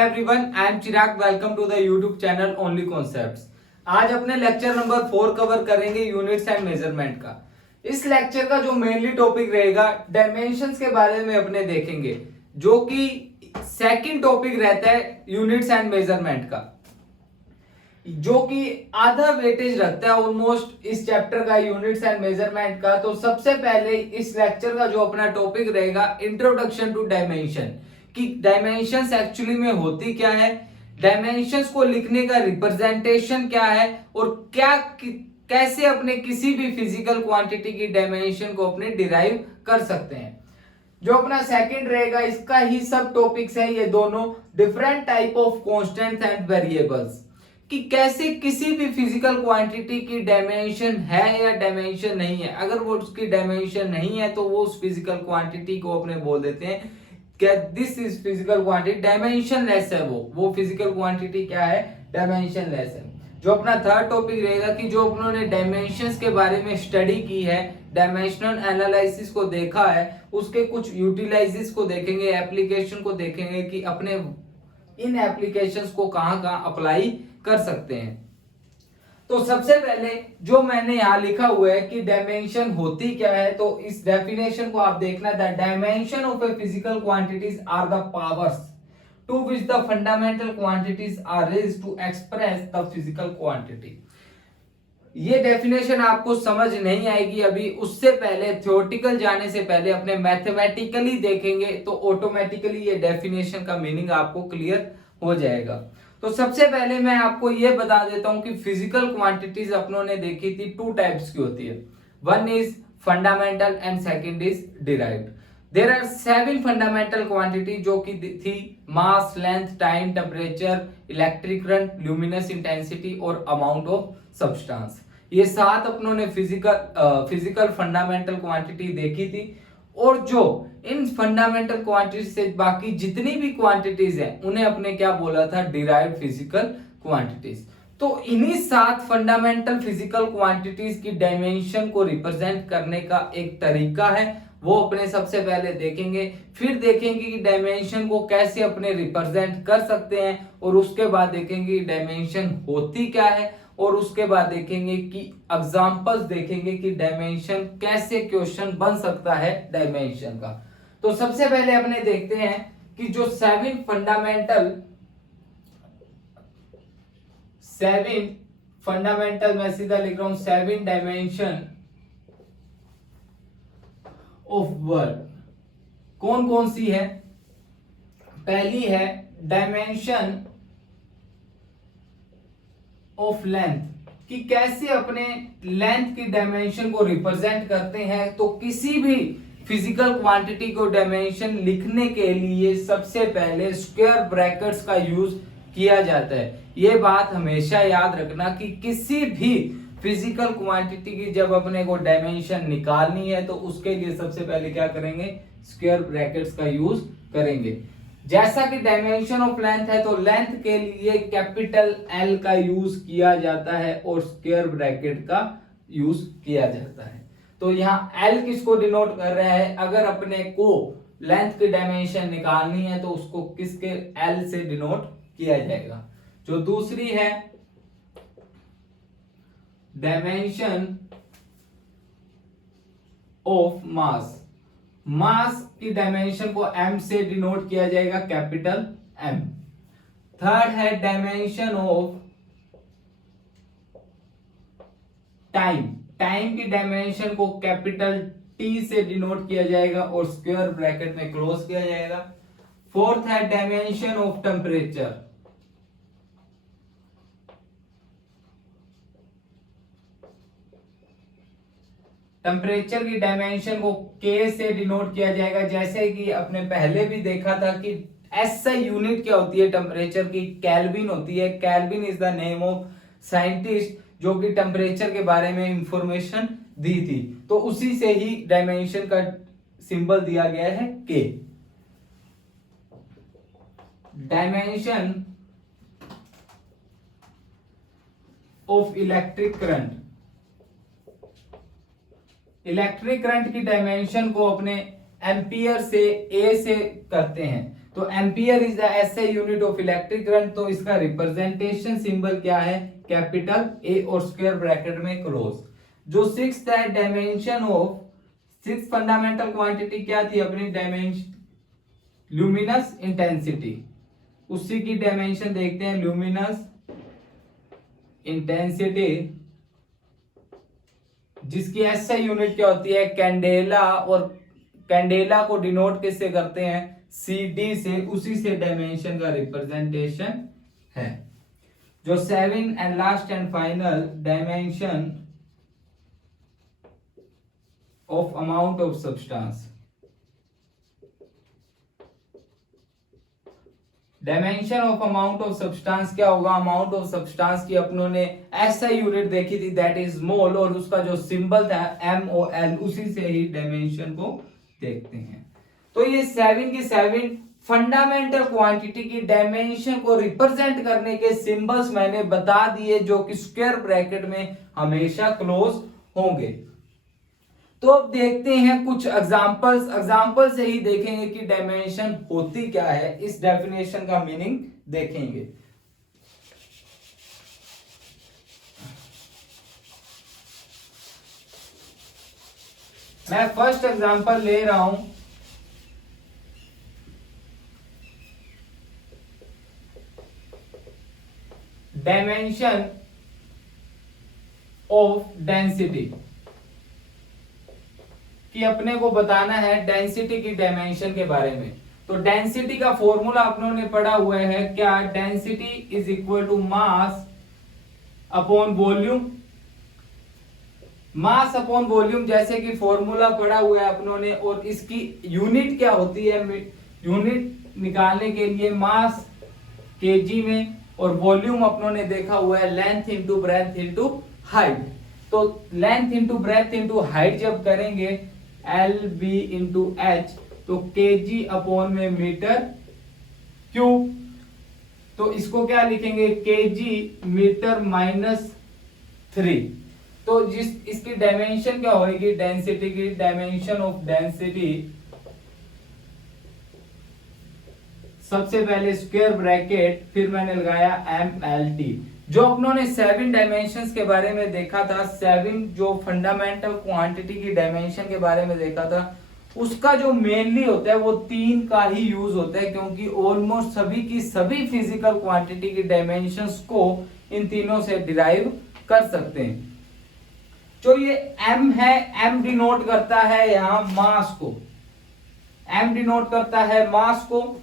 Everyone, I am Chirag. Welcome to the YouTube channel only concepts. आज अपने lecture number 4 cover करेंगे units and measurement का। इस lecture का जो मेनली टॉपिक रहेगा डायमेंशंस के बारे में अपने देखेंगे, जो कि सेकंड टॉपिक रहता है यूनिट्स एंड मेजरमेंट का, जो कि आधा वेटेज रखता है ऑलमोस्ट इस चैप्टर का, यूनिट्स एंड मेजरमेंट का। तो सबसे पहले इस लेक्चर का जो अपना टॉपिक रहेगा इंट्रोडक्शन टू डायमेंशन, कि डायमेंशंस एक्चुअली में होती क्या है, डायमेंशंस को लिखने का रिप्रेजेंटेशन क्या है, और क्या कैसे अपने किसी भी फिजिकल क्वांटिटी की डायमेंशन को अपने डिराइव कर सकते हैं। जो अपना सेकंड रहेगा इसका ही सब टॉपिक्स है ये दोनों, different type of constants and variables, कि कैसे किसी भी फिजिकल क्वांटिटी की डायमेंशन है या डायमेंशन नहीं है। अगर वो उसकी डायमेंशन नहीं है तो वो उस फिजिकल क्वांटिटी को अपने बोल देते हैं क्या this is physical quantity, dimension less है वो फिजिकल क्वांटिटी क्या है, डायमेंशन लेस है। जो अपना थर्ड टॉपिक रहेगा कि जो उन्होंने डायमेंशंस के बारे में स्टडी की है, डायमेंशनल एनालिसिस को देखा है, उसके कुछ यूटिलाइजेस को देखेंगे, एप्लीकेशन को देखेंगे कि अपने इन एप्लीकेशंस को कहां अप्लाई कर सकते हैं। तो सबसे पहले जो मैंने यहां लिखा हुआ है कि डायमेंशन होती क्या है, तो इस डेफिनेशन को आप देखना, the dimension of a physical quantities are the powers to which the fundamental quantities are raised to express the physical quantity. ये डेफिनेशन आपको समझ नहीं आएगी अभी, उससे पहले थ्योरेटिकल जाने से पहले अपने मैथमेटिकली देखेंगे तो ऑटोमेटिकली ये डेफिनेशन का मीनिंग आपको क्लियर हो जाएगा। तो सबसे पहले मैं आपको ये बता देता हूं कि फिजिकल क्वांटिटीज अपनों ने देखी थी टू टाइप्स की होती है, one is fundamental and second is derived. There are 7 fundamental quantity जो कि थी mass, length, time, temperature, electric current, luminous intensity और अमाउंट ऑफ सब्सटेंस। ये 7 अपनों ने फिजिकल फंडामेंटल क्वांटिटी देखी थी, और जो इन फंडामेंटल क्वांटिटी से बाकी जितनी भी क्वांटिटीज हैं उन्हें अपने क्या बोला था, डिराइव्ड फिजिकल क्वांटिटीज। तो इन्हीं 7 फंडामेंटल फिजिकल क्वांटिटीज की डायमेंशन को रिप्रेजेंट करने का एक तरीका है, वो अपने सबसे पहले देखेंगे। फिर देखेंगे कि डायमेंशन को कैसे अपने रिप्रेजेंट कर सकते हैं, और उसके बाद देखेंगे डायमेंशन होती क्या है, और उसके बाद देखेंगे कि एग्जांपल्स देखेंगे कि डायमेंशन कैसे क्वेश्चन बन सकता है डायमेंशन का। तो सबसे पहले अपने देखते हैं कि जो 7 फंडामेंटल मैं सीधा लिख रहा हूं 7 डायमेंशन ऑफ वर्ड कौन कौन सी है। पहली है डायमेंशन ऑफ लेंथ, कि कैसे अपने लेंथ की डायमेंशन को रिप्रेजेंट करते हैं। तो किसी भी फिजिकल क्वांटिटी को डायमेंशन लिखने के लिए सबसे पहले स्क्वायर ब्रैकेट्स का यूज किया जाता है। यह बात हमेशा याद रखना कि किसी भी फिजिकल क्वांटिटी की जब अपने को डायमेंशन निकालनी है तो उसके लिए सबसे पहले क्या करेंगे, स्क्वायर ब्रैकेट्स का यूज करेंगे। जैसा कि डायमेंशन ऑफ लेंथ है तो लेंथ के लिए कैपिटल एल का यूज किया जाता है और स्क्वायर ब्रैकेट का यूज किया जाता है। तो यहाँ एल किसको डिनोट कर रहा है, अगर अपने को लेंथ की डायमेंशन निकालनी है तो उसको किसके, एल से डिनोट किया जाएगा। जो दूसरी है डायमेंशन ऑफ मास, मास की डायमेंशन को m से डिनोट किया जाएगा, कैपिटल M। थर्ड है डायमेंशन ऑफ टाइम, टाइम की डायमेंशन को कैपिटल T से डिनोट किया जाएगा और स्क्वायर ब्रैकेट में क्लोज किया जाएगा। फोर्थ है डायमेंशन ऑफ टेम्परेचर, टेम्परेचर की डायमेंशन को K से डिनोट किया जाएगा। जैसे कि अपने पहले भी देखा था कि SI यूनिट क्या होती है टेम्परेचर की, केल्विन होती है। Kelvin is the name of scientist जो कि टेम्परेचर के बारे में इंफॉर्मेशन दी थी, तो उसी से ही डायमेंशन का सिंबल दिया गया है K। Dimension of electric current, electric current की डायमेंशन को अपने एम्पियर से ए से करते हैं। तो तो ampere is the SI unit of electric current, तो इसका रिप्रेजेंटेशन सिंबल क्या है, कैपिटल ए और स्क्वायर ब्रैकेट में क्लोज। जो सिक्स्थ है dimension of, six fundamental quantity क्या थी अपनी, डायमेंशन ल्यूमिनस इंटेंसिटी, उसी की डायमेंशन देखते हैं, ल्यूमिनस इंटेंसिटी जिसकी एसआई यूनिट क्या होती है, कैंडेला, और कैंडेला को डिनोट किससे करते हैं, CD से, उसी से डायमेंशन का रिप्रेजेंटेशन है। जो 7 and last and final dimension of amount of substance, dimension of amount of substance क्या होगा, अमाउंट ऑफ सब्सटेंस की अपनों ने ऐसा यूनिट देखी थी, दैट इज मोल, और उसका जो सिंबल था MOL, उसी से ही डायमेंशन को देखते हैं। तो ये 7 की 7 फंडामेंटल क्वांटिटी की डायमेंशन को रिप्रेजेंट करने के सिंबल्स मैंने बता दिए, जो कि स्क्वायर ब्रैकेट में हमेशा क्लोज होंगे। तो अब देखते हैं कुछ एग्जांपल से ही देखेंगे कि डायमेंशन होती क्या है, इस डेफिनेशन का मीनिंग देखेंगे। मैं फर्स्ट एग्जांपल ले रहा हूं, डायमेंशन ऑफ डेंसिटी कि अपने को बताना है डेंसिटी की डायमेंशन के बारे में। तो डेंसिटी का फॉर्मूला अपनों ने पढ़ा हुआ है क्या, density is equal to mass upon volume, mass upon volume जैसे कि फॉर्मूला पढ़ा हुआ है अपनों ने, और इसकी यूनिट क्या होती है, यूनिट निकालने के लिए मास केजी में, और वॉल्यूम अपनों ने देखा हुआ है length into breadth into height. तो length into breadth into height जब करेंगे LB इंटू H, तो केजी अपॉन में मीटर क्यूब, तो इसको क्या लिखेंगे, केजी मीटर -3। तो इसकी डायमेंशन क्या होगी, डेंसिटी की डायमेंशन ऑफ डेंसिटी, सबसे पहले स्क्वायर ब्रैकेट, फिर मैंने लगाया MLT। जो अपनों ने 7 डायमेंशंस के बारे में देखा था, 7 जो फंडामेंटल क्वांटिटी की डायमेंशन के बारे में देखा था, उसका जो मेनली होता है वो 3 का ही यूज होता है, क्योंकि ऑलमोस्ट सभी की सभी फिजिकल क्वांटिटी की डायमेंशंस को इन तीनों से डिराइव कर सकते हैं। जो ये M है, M डिनोट करता है यहां मास को, M डिनोट करता है मास को,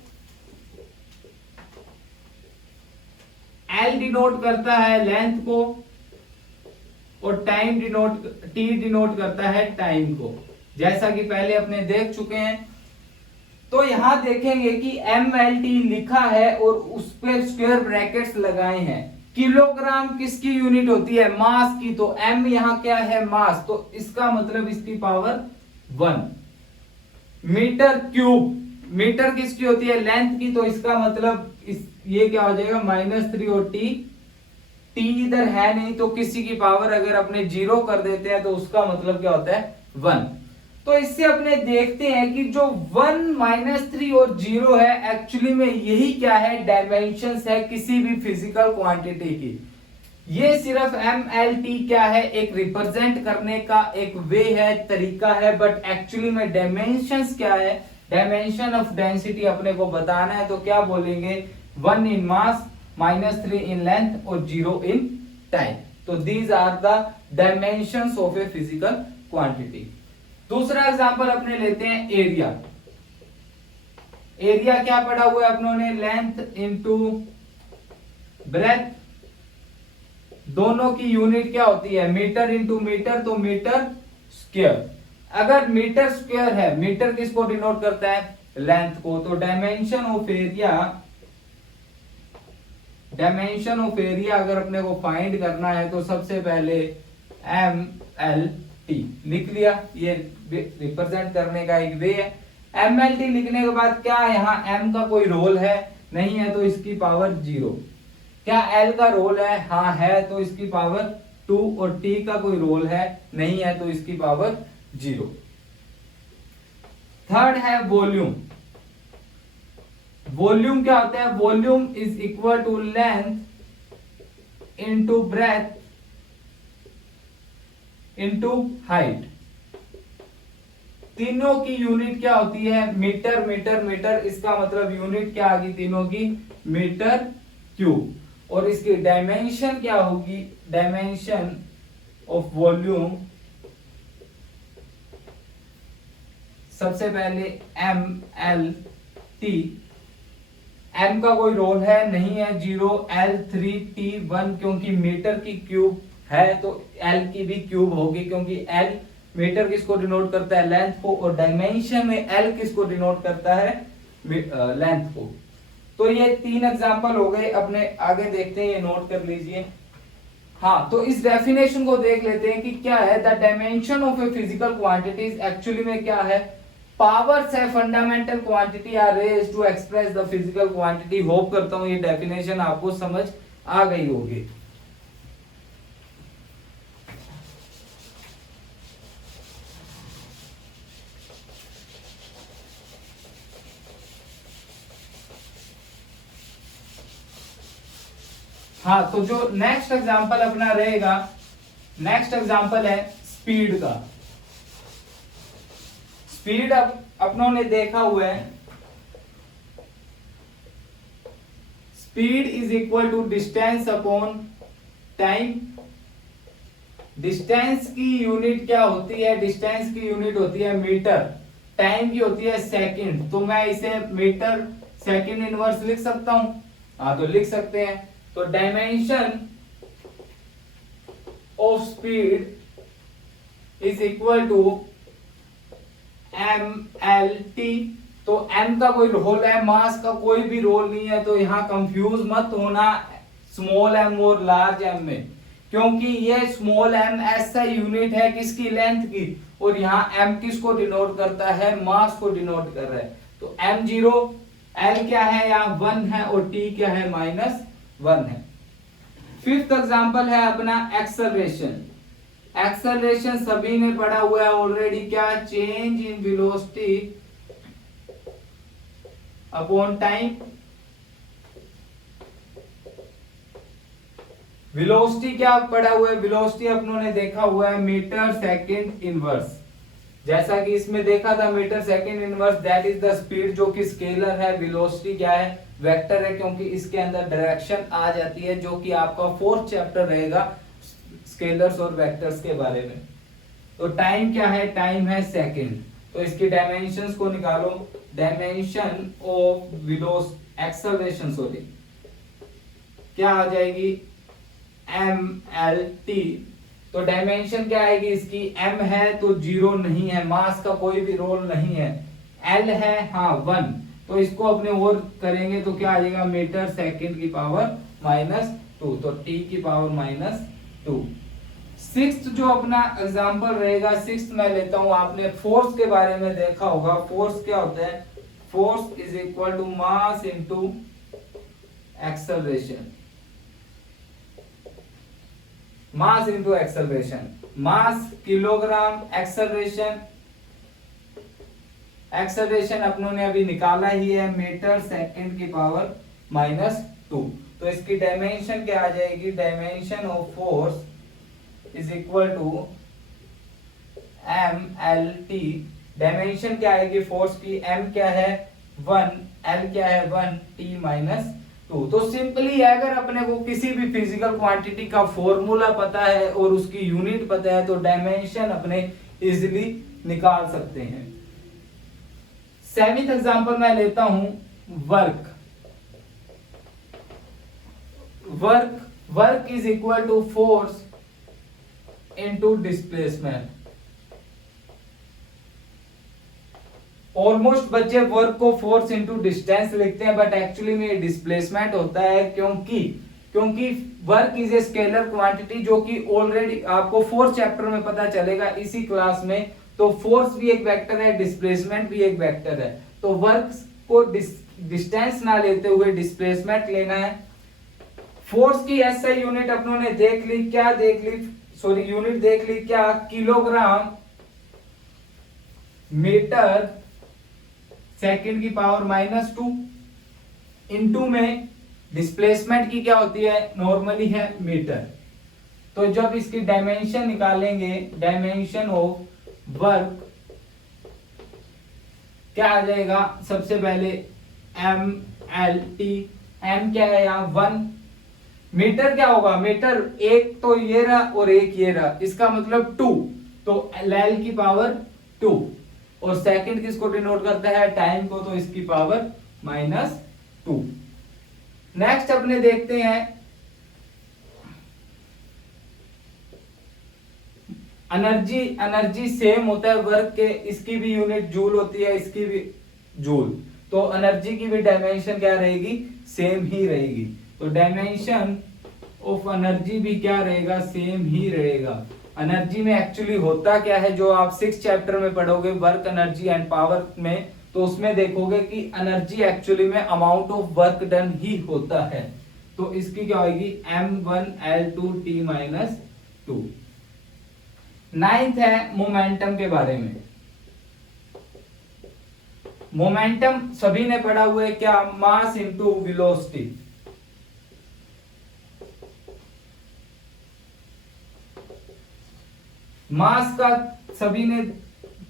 L डिनोट करता है लेंथ को, और T डिनोट करता है टाइम को, जैसा कि पहले अपने देख चुके हैं। तो यहां देखेंगे कि MLT लिखा है और उस पे स्क्वायर ब्रैकेट्स लगाए हैं। किलोग्राम किसकी यूनिट होती है, मास की, तो M यहां क्या है, मास, तो इसका मतलब इसकी पावर 1। मीटर क्यूब, मीटर किसकी होती है, लेंथ की, तो इसका मतलब ये क्या हो जाएगा -3, और T इधर है नहीं, तो किसी की पावर अगर अपने 0 कर देते हैं तो उसका मतलब क्या होता है, 1। तो इससे अपने देखते हैं कि जो 1 -3 और 0 है, एक्चुअली में यही क्या है, डायमेंशंस है किसी भी फिजिकल क्वांटिटी की। ये सिर्फ MLT क्या है, एक रिप्रेजेंट करने का एक वे है, तरीका है, बट एक्चुअली में डायमेंशंस क्या है, डायमेंशन ऑफ डेंसिटी अपने को बताना है, तो क्या बोलेंगे, 1 इन मास, -3 इन लेंथ और 0 इन टाइम। तो these are the dimensions of a physical quantity. दूसरा एग्जांपल अपने लेते हैं एरिया। एरिया क्या पढ़ा हुआ है अपनों ने, लेंथ इंटू ब्रेथ, दोनों की यूनिट क्या होती है, मीटर इंटू मीटर, तो मीटर स्क्वायर। अगर मीटर स्क्वायर है, मीटर किसको डिनोट करता है, लेंथ को, तो डायमेंशन ऑफ एरिया अगर अपने को फाइंड करना है तो सबसे पहले MLT लिख लिया, ये रिप्रेजेंट करने का एक वे है। MLT लिखने के बाद क्या यहाँ M का कोई रोल है, नहीं है, तो इसकी पावर 0। क्या L का रोल है, हाँ है, तो इसकी पावर 2, और T का कोई रोल है, नहीं है, तो इसकी पावर 0। थर्ड है वॉल्यूम। वॉल्यूम क्या होता है? Volume is equal to length into breadth into height. तीनों की यूनिट क्या होती है? Metre metre metre. इसका मतलब यूनिट क्या आ गई तीनों की? Metre cube. और इसकी डायमेंशन क्या होगी? डायमेंशन ऑफ वॉल्यूम, सबसे पहले एम एल टी। एम का कोई रोल है नहीं है, 0, एल 3, टी 1, क्योंकि मीटर की क्यूब है तो एल की भी क्यूब होगी, क्योंकि एल मीटर किसको डिनोट करता है? लेंथ को। और डायमेंशन में एल किसको डिनोट करता है? लेंथ को। तो ये 3 एग्जांपल हो गए। अपने आगे देखते हैं, ये नोट कर लीजिए। हाँ, तो इस डेफिनेशन को देख लेते हैं कि क्या है। The dimension of a physical quantities actually में क्या है? पावर्स है fundamental quantity are raised to express the physical quantity. Hope करता हूं ये डेफिनेशन आपको समझ आ गई होगी। हाँ, तो जो नेक्स्ट एग्जांपल अपना रहेगा, नेक्स्ट एग्जांपल है स्पीड का। स्पीड अपनों ने देखा हुआ है, speed is equal to distance upon time. Distance की यूनिट क्या होती है? डिस्टेंस की यूनिट होती है मीटर, टाइम की होती है सेकंड। तो मैं इसे मीटर सेकंड इनवर्स लिख सकता हूं। हाँ, तो लिख सकते हैं। तो dimension of speed is equal to M L T. तो एम का कोई रोल है, मास का कोई भी रोल नहीं है, तो यहां कंफ्यूज मत होना स्मॉल एम और लार्ज एम में, क्योंकि ये स्मॉल एम ऐसा यूनिट है किसकी? लेंथ की। और यहाँ एम किसको डिनोट करता है? मास को डिनोट कर रहा है। तो एम 0, एल क्या है? यहाँ 1 है, और टी क्या है? -1 है। फिफ्थ एग्जांपल है अपना एक्सेलरेशन। एक्सेलरेशन सभी ने पढ़ा हुआ है ऑलरेडी। क्या? Change in velocity upon time. Velocity क्या पढ़ा हुआ है? वेलोसिटी अपनों ने देखा हुआ है मीटर सेकंड इनवर्स। जैसा कि इसमें देखा था metre second inverse, that is the speed, जो कि स्केलर है। वेलोसिटी क्या है? वेक्टर है, क्योंकि इसके अंदर डायरेक्शन आ जाती है, जो कि आपका 4th चैप्टर रहेगा स्केलर्स और वेक्टर्स के बारे में। तो टाइम क्या है? टाइम है सेकंड। तो इसकी डायमेंशंस को निकालो। Dimension of velocity acceleration, sorry, क्या आ जाएगी? M L T. तो डायमेंशन क्या आएगी इसकी? m है तो 0 नहीं है, मास का कोई भी रोल नहीं है। l है, हाँ 1, तो इसको अपने और करेंगे तो क्या आ जाएगा? मीटर सेकंड की पावर -2, तो t की पावर -2। सिक्स्थ जो अपना एग्जांपल रहेगा, सिक्स्थ मैं लेता हूं। आपने फोर्स के बारे में देखा होगा। फोर्स क्या होता है? Force is equal to mass into acceleration. Mass into acceleration. Mass kilogram, acceleration, acceleration अपनों ने अभी निकाला ही है, मीटर सेकंड की पावर -2। तो इसकी डायमेंशन क्या आ जाएगी? Dimension of force is equal to M L T. Dimension क्या आएगी फोर्स की? m क्या है? 1, l क्या है? 1, t -2। तो सिंपली अगर अपने को किसी भी फिजिकल क्वांटिटी का फॉर्मूला पता है और उसकी यूनिट पता है, तो डायमेंशन अपने इजीली निकाल सकते हैं। 7th एग्जांपल मैं लेता हूं, work. Work is equal to force into displacement. Almost बच्चे वर्क को फोर्स इनटू डिस्टेंस लिखते हैं, बट एक्चुअली में ये डिस्प्लेसमेंट होता है, क्योंकि work is a scalar quantity, जो कि ऑलरेडी आपको 4th चैप्टर में पता चलेगा इसी क्लास में। तो फोर्स भी एक वेक्टर है, डिस्प्लेसमेंट भी एक वेक्टर है। तो वर्क को डिस्टेंस ना लेते हुए डिस्प्लेसमेंट लेना है। फोर्स की एसआई यूनिट अपनों ने देख ली, क्या देख ली? सॉरी, यूनिट देख ली, क्या? किलोग्राम मीटर सेकंड की पावर -2। इनटू में डिस्प्लेसमेंट की क्या होती है, नॉर्मली है मीटर। तो जब इसकी डायमेंशन निकालेंगे, डायमेंशन ऑफ वर्क क्या आ जाएगा, सबसे पहले एम एल टी, एम क्या है यहाँ 1, मीटर क्या होगा, मीटर एक तो ये रहा और एक ये रहा, इसका मतलब 2, तो एल की पावर 2, और सेकंड किसको डिनोट करता है, टाइम को, तो इसकी पावर -2। नेक्स्ट अपने देखते हैं एनर्जी, एनर्जी सेम होता है वर्क के, इसकी भी यूनिट जूल होती है, इसकी भी जूल, तो एनर्जी की भी डायमेंशन क्या रहेगी, सेम ही रहेगी। तो डायमेंशन ऑफ एनर्जी भी क्या रहेगा, सेम ही रहेगा। एनर्जी में एक्चुअली होता क्या है, जो आप 6 चैप्टर में पढ़ोगे वर्क एनर्जी एंड पावर में, तो उसमें देखोगे कि एनर्जी एक्चुअली में अमाउंट ऑफ वर्क डन ही होता है। तो इसकी क्या होगी, m1L2T-2। नाइन्थ है मोमेंटम के बारे में। मोमेंटम सभी ने पढ़ा हुआ है, क्या, मास इनटू वेलोसिटी। मास का सभी ने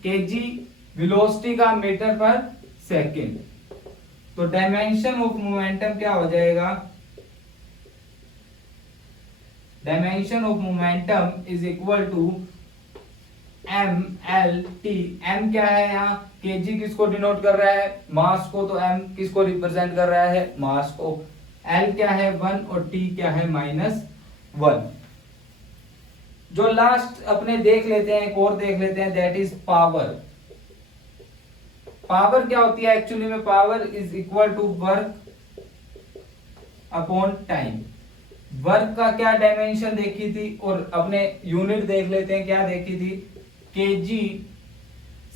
केजी, वेलोसिटी का मीटर पर सेकंड। तो डायमेंशन ऑफ मोमेंटम क्या हो जाएगा, dimension of momentum is equal to M L T. M क्या है यहाँ, केजी किसको डिनोट कर रहा है, मास को, तो एम किसको रिप्रेजेंट कर रहा है, मास को। एल क्या है 1 और टी क्या है -1। जो लास्ट अपने देख लेते हैं, एक और देख लेते हैं, दैट इज पावर। पावर क्या होती है एक्चुअली में, power is equal to work upon time. Work का क्या डायमेंशन देखी थी, और अपने यूनिट देख लेते हैं, क्या देखी थी, केजी।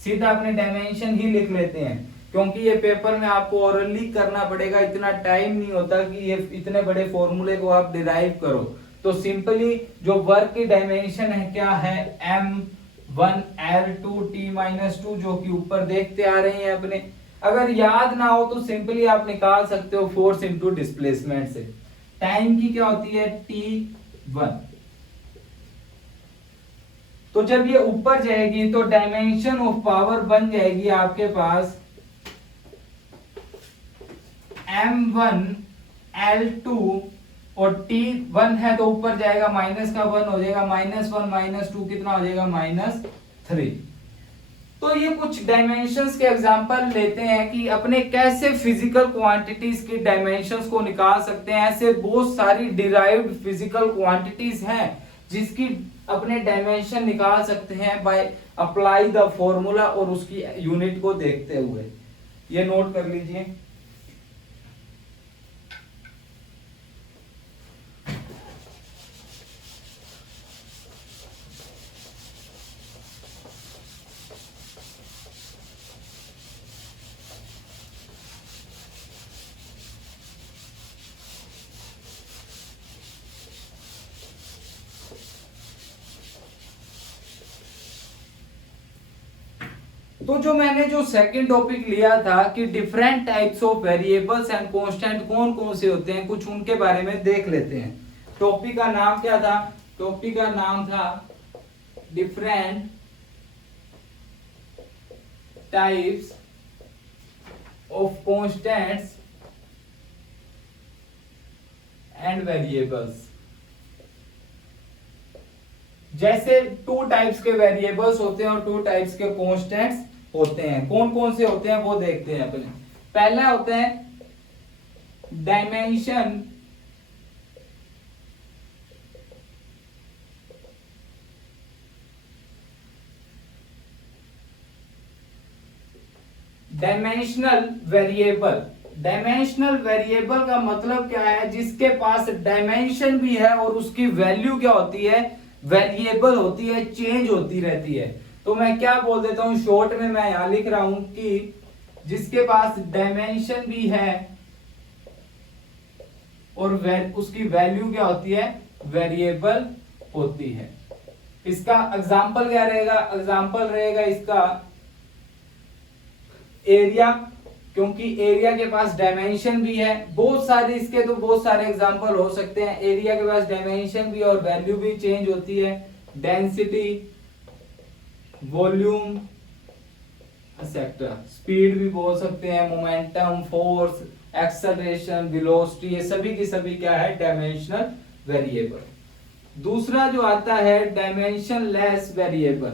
सीधा अपने डायमेंशन ही लिख लेते हैं, क्योंकि ये पेपर में आपको ओरली करना पड़ेगा, इतना टाइम नहीं होता कि ये इतने बड़े फॉर्मूले को आप डिराइव करो। तो सिंपली जो वर्क की डायमेंशन है क्या है, m1L2T-2, जो कि ऊपर देखते आ रहे हैं अपने। अगर याद ना हो तो सिंपली आप निकाल सकते हो फोर्स इनटू डिस्प्लेसमेंट से। टाइम की क्या होती है, T1। तो जब ये ऊपर जाएगी तो डायमेंशन ऑफ पावर बन जाएगी आपके पास m1L2, और T1 है तो ऊपर जाएगा, माइनस का 1 हो जाएगा, -1 -2 कितना हो जाएगा, -3। तो ये कुछ डायमेंशंस के एग्जांपल लेते हैं कि अपने कैसे फिजिकल क्वांटिटीज की डायमेंशंस को निकाल सकते हैं। ऐसे बहुत सारी डिराइव्ड फिजिकल क्वांटिटीज हैं जिसकी अपने डायमेंशन निकाल सकते हैं बाय अप्लाई द फॉर्मूला और उसकी यूनिट को देखते हुए। ये नोट कर लीजिए। तो जो मैंने जो सेकंड टॉपिक लिया था कि different types of variables and constant कौन कौन से होते हैं, कुछ उनके बारे में देख लेते हैं। टॉपिक का नाम क्या था, टॉपिक का नाम था different types of constants and variables. जैसे 2 टाइप्स के वेरिएबल्स होते हैं और 2 टाइप्स के कांस्टेंट्स होते हैं। कौन कौन से होते हैं वो देखते हैं अपने। पहला होता है dimension dimensional variable. Dimensional variable का मतलब क्या है, जिसके पास डायमेंशन भी है और उसकी वैल्यू क्या होती है, वेरिएबल होती है, चेंज होती रहती है। तो मैं क्या बोल देता हूं शॉर्ट में, मैं यहां लिख रहा हूं कि जिसके पास डायमेंशन भी है और उसकी वैल्यू क्या होती है, वेरिएबल होती है। इसका एग्जांपल क्या रहेगा, एग्जांपल रहेगा इसका एरिया। क्योंकि एरिया के पास डायमेंशन भी है, बहुत सारे इसके तो बहुत सारे एग्जांपल हो सकते हैं। एरिया के पास डायमेंशन भी और वैल्यू भी चेंज होती है, डेंसिटी, वॉल्यूम एक्सेट्रा। स्पीड भी बोल सकते हैं, मोमेंटम, फोर्स, एक्सेलरेशन, वेलोसिटी, ये सभी की सभी क्या है, डायमेंशनल वेरिएबल। दूसरा जो आता है डायमेंशन लेस वेरिएबल।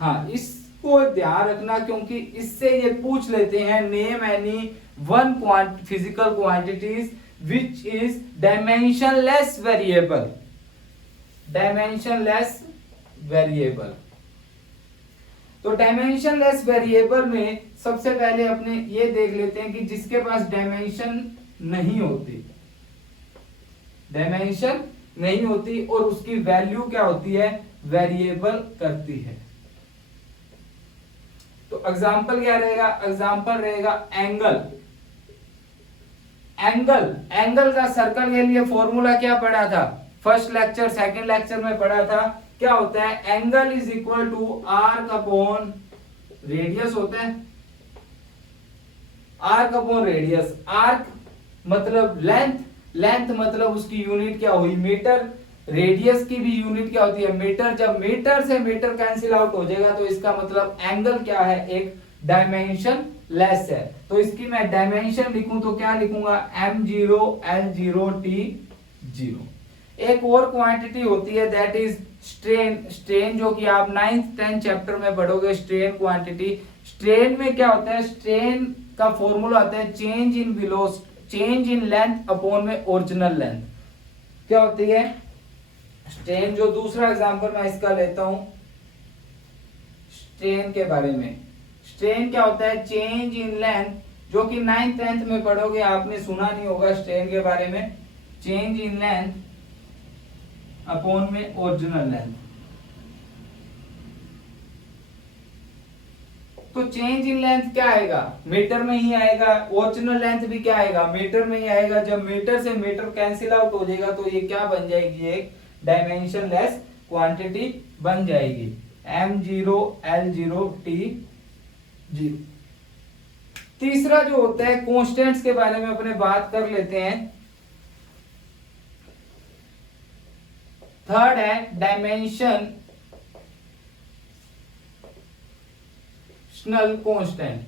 हाँ, इसको ध्यान रखना क्योंकि इससे ये पूछ लेते हैं, name any one physical quantities which is dimension less variable. Dimension less variable, तो डायमेंशन लेस वेरिएबल में सबसे पहले अपने ये देख लेते हैं कि जिसके पास डायमेंशन नहीं होती, डायमेंशन नहीं होती और उसकी वैल्यू क्या होती है, वेरिएबल करती है। तो एग्जांपल क्या रहेगा, एग्जांपल रहेगा एंगल। एंगल का सर्कल के लिए फॉर्मूला क्या पढ़ा था, फर्स्ट लेक्चर सेकंड लेक्चर में पढ़ा था। क्या होता है, angle is equal to arc upon radius होता है, आर्क अपॉन रेडियस। आर्क मतलब लेंथ, लेंथ मतलब उसकी यूनिट क्या हुई, मीटर। रेडियस की भी यूनिट क्या होती है, मीटर। जब मीटर से मीटर कैंसिल आउट हो जाएगा तो इसका मतलब एंगल क्या है, एक डायमेंशन लेस है। तो इसकी मैं डायमेंशन लिखूं तो क्या लिखूंगा, m0 l0 t0। एक और क्वांटिटी होती है दैट इज स्ट्रेन। स्ट्रेन जो कि आप 9th 10th चैप्टर में पढ़ोगे, स्ट्रेन क्वांटिटी। स्ट्रेन में क्या होता है, स्ट्रेन का फॉर्मूला होता है change in velocity, change in length upon में ओरिजिनल लेंथ। क्या होती है स्ट्रेन, जो दूसरा एग्जांपल मैं इसका लेता हूं स्ट्रेन के बारे में। स्ट्रेन क्या होता है, चेंज इन लेंथ, जो कि 9th 10th में पढ़ोगे, आपने सुना नहीं होगा स्ट्रेन के बारे में। चेंज इन लेंथ अपॉन में ओरिजिनल लेंथ। तो चेंज इन लेंथ क्या आएगा, मीटर में ही आएगा। ओरिजिनल लेंथ भी क्या आएगा, मीटर में ही आएगा। जब मीटर से मीटर कैंसिल आउट हो जाएगा तो ये क्या बन जाएगी, एक डायमेंशन लेस क्वांटिटी बन जाएगी, m0 l0 t0। तीसरा जो होता है कांस्टेंट्स के बारे में अपने बात कर लेते हैं। थर्ड है डायमेंशन कांस्टेंट,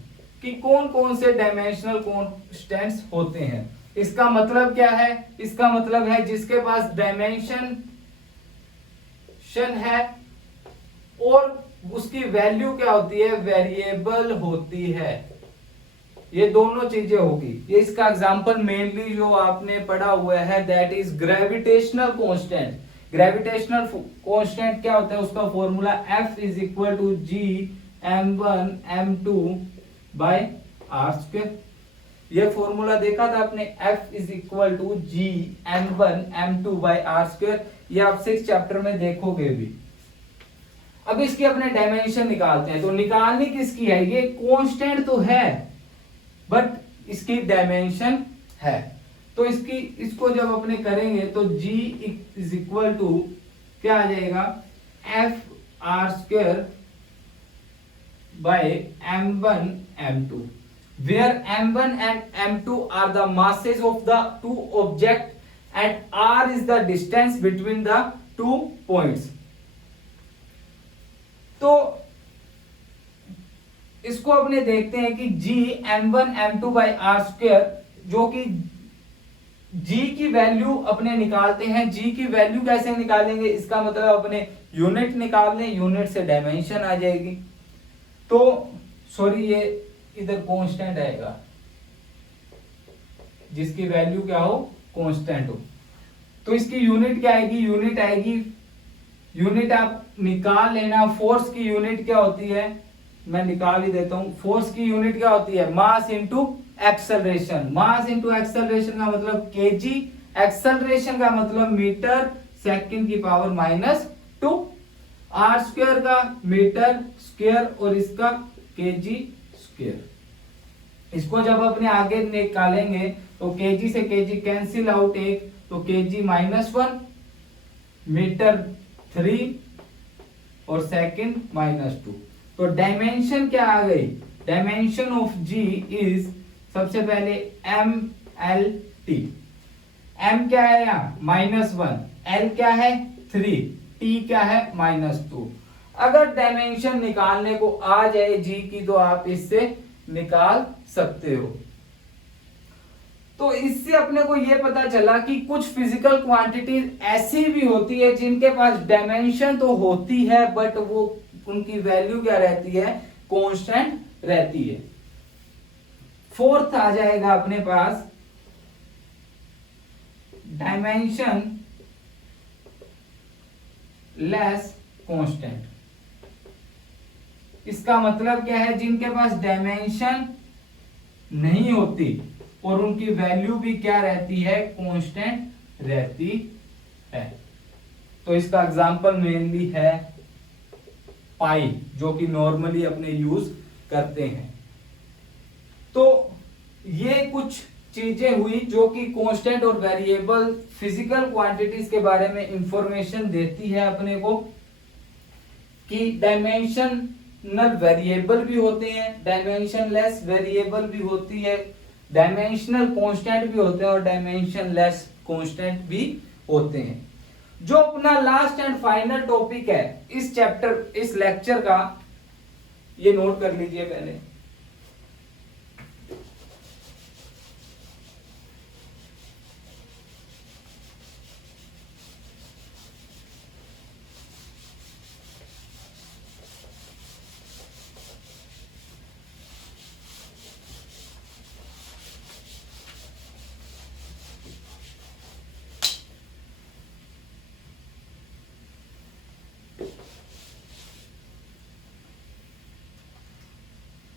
कि कौन कौन से डायमेंशनल कांस्टेंट्स होते हैं। इसका मतलब क्या है, इसका मतलब है जिसके पास डायमेंशन है और उसकी वैल्यू क्या होती है, वेरिएबल होती है। ये दोनों चीजें होगी। ये इसका एग्जांपल मेनली जो आपने पढ़ा हुआ है that is gravitational constant. Gravitational constant क्या होता है, उसका formula F is equal to G m1 m2 by r square. ये फॉर्मूला देखा था आपने, F is equal to G m1 m2 by r square. ये आप 6th चैप्टर में देखोगे भी। अब इसकी अपने डायमेंशन निकालते हैं। तो निकालनी किसकी है, ये कांस्टेंट तो है बट इसकी डायमेंशन है। तो इसको जब अपने करेंगे तो G इज इक्वल टू क्या आ जाएगा, F r square by m1 m2, where m1 and m2 are the masses of the two objects and r is the distance between the two points। तो इसको अपने देखते हैं कि g m1 m2 by r square, जो कि g की value अपने निकालते हैं। g की वैल्यू कैसे निकालेंगे, इसका मतलब अपने यूनिट निकाल लें, यूनिट से डायमेंशन आ जाएगी। तो सॉरी, ये इधर कांस्टेंट आएगा जिसकी वैल्यू क्या हो, कांस्टेंट हो। तो इसकी यूनिट क्या आएगी, यूनिट आएगी, यूनिट आप निकाल लेना। फोर्स की यूनिट क्या होती है, मैं निकाल ही देता हूं। फोर्स की यूनिट क्या होती है, मास into acceleration. Mass into acceleration का मतलब केजी, एक्सेलरेशन का मतलब मीटर सेकंड की पावर -2, आर स्क्वायर का मीटर स्क्वायर और इसका केजी स्क्वायर। इसको जब अपने आगे निकालेंगे तो केजी से केजी कैंसिल आउट, एक तो केजी -1, मीटर 3 और सेकंड -2। तो डायमेंशन क्या आ गई, डायमेंशन ऑफ जी इज सबसे पहले MLT, M क्या है यहाँ -1, L क्या है 3, T क्या है -2। अगर डायमेंशन निकालने को आ जाए G की तो आप इससे निकाल सकते हो। तो इससे अपने को यह पता चला कि कुछ फिजिकल क्वांटिटीज ऐसी भी होती है जिनके पास डायमेंशन तो होती है बट वो उनकी वैल्यू क्या रहती है, कांस्टेंट रहती है। फोर्थ आ जाएगा अपने पास डायमेंशन लेस कांस्टेंट। इसका मतलब क्या है, जिनके पास डायमेंशन नहीं होती और उनकी वैल्यू भी क्या रहती है, कांस्टेंट रहती है। तो इसका एग्जांपल मेनली है पाई, जो कि नॉर्मली अपने यूज करते हैं। तो ये कुछ चीजें हुई जो कि कांस्टेंट और वेरिएबल फिजिकल क्वांटिटीज के बारे में इंफॉर्मेशन देती है अपने को, कि डायमेंशनल वेरिएबल भी होते हैं, डायमेंशनलेस वेरिएबल भी होती है, डायमेंशनल कांस्टेंट भी होते हैं और डायमेंशनलेस कांस्टेंट भी होते हैं। जो अपना लास्ट एंड फाइनल टॉपिक है इस चैप्टर, इस लेक्चर का, ये नोट कर लीजिए पहले।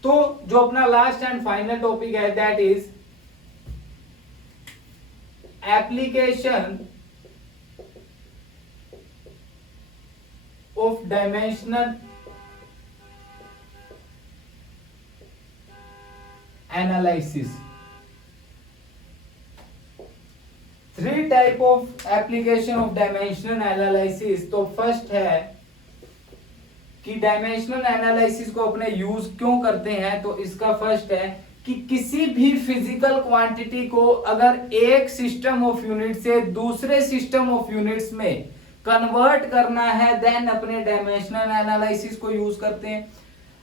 तो जो अपना लास्ट एंड फाइनल टॉपिक है that is application of dimensional analysis. 3 type of application of dimensional analysis. तो फर्स्ट है कि डायमेंशनल एनालिसिस को अपने यूज क्यों करते हैं, तो इसका फर्स्ट है कि किसी भी फिजिकल क्वांटिटी को अगर एक सिस्टम ऑफ यूनिट से दूसरे सिस्टम ऑफ यूनिट्स में कन्वर्ट करना है देन अपने डायमेंशनल एनालिसिस को यूज करते हैं।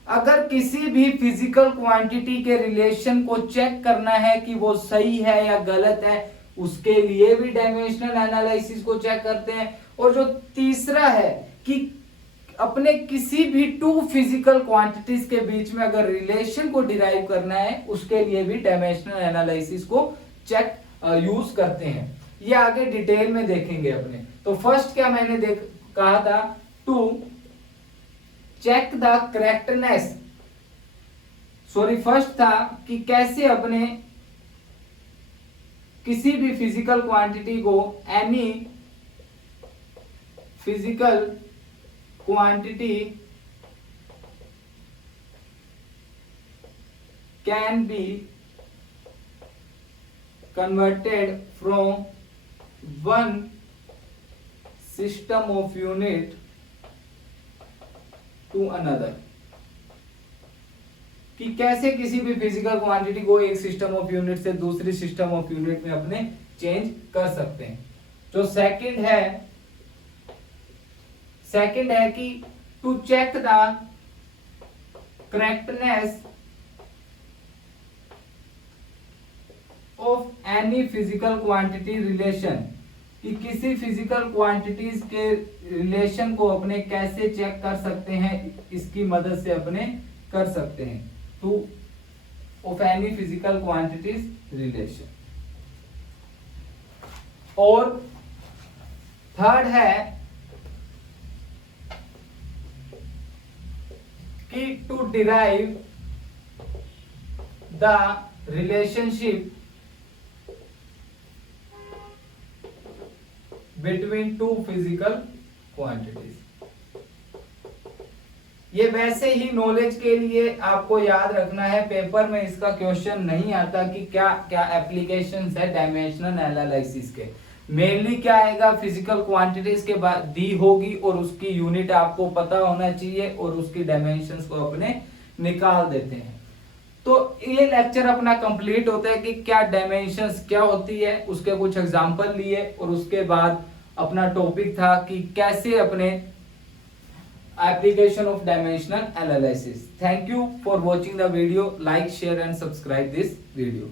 अगर किसी भी फिजिकल क्वांटिटी के रिलेशन को चेक करना है कि वो सही है या गलत है, उसके लिए भी डायमेंशनल एनालिसिस को चेक करते हैं। और जो तीसरा है कि अपने किसी भी 2 फिजिकल क्वांटिटीज के बीच में अगर रिलेशन को डिराइव करना है, उसके लिए भी डायमेंशनल एनालिसिस को चेक यूज करते हैं। ये आगे डिटेल में देखेंगे अपने। तो फर्स्ट क्या मैंने कहा था, to check the correctness, first था कि कैसे अपने किसी भी फिजिकल क्वांटिटी को, any physical quantity can be converted from one system of unit to another। कि कैसे किसी भी फिजिकल क्वांटिटी को एक सिस्टम ऑफ यूनिट से दूसरी सिस्टम ऑफ यूनिट में अपने चेंज कर सकते हैं। जो सेकंड है कि to check the correctness of any physical quantity relation, कि किसी फिजिकल क्वांटिटीज के रिलेशन को अपने कैसे चेक कर सकते हैं, इसकी मदद से अपने कर सकते हैं। To of any physical quantities relation. और थर्ड है कि to derive the relationship between 2 physical quantities. ये वैसे ही नॉलेज के लिए आपको याद रखना है, पेपर में इसका क्वेश्चन नहीं आता कि क्या क्या एप्लीकेशंस है डायमेंशनल एनालिसिस के। मेनली क्या आएगा, फिजिकल क्वांटिटीज के बाद दी होगी और उसकी यूनिट आपको पता होना चाहिए और उसकी डायमेंशंस को अपने निकाल देते हैं। तो ये लेक्चर अपना कंप्लीट होता है कि क्या डायमेंशंस क्या होती है, उसके कुछ एग्जांपल लिए और उसके बाद अपना टॉपिक था कि कैसे अपने application of dimensional analysis. Thank you for watching the video. Like, share and subscribe this video.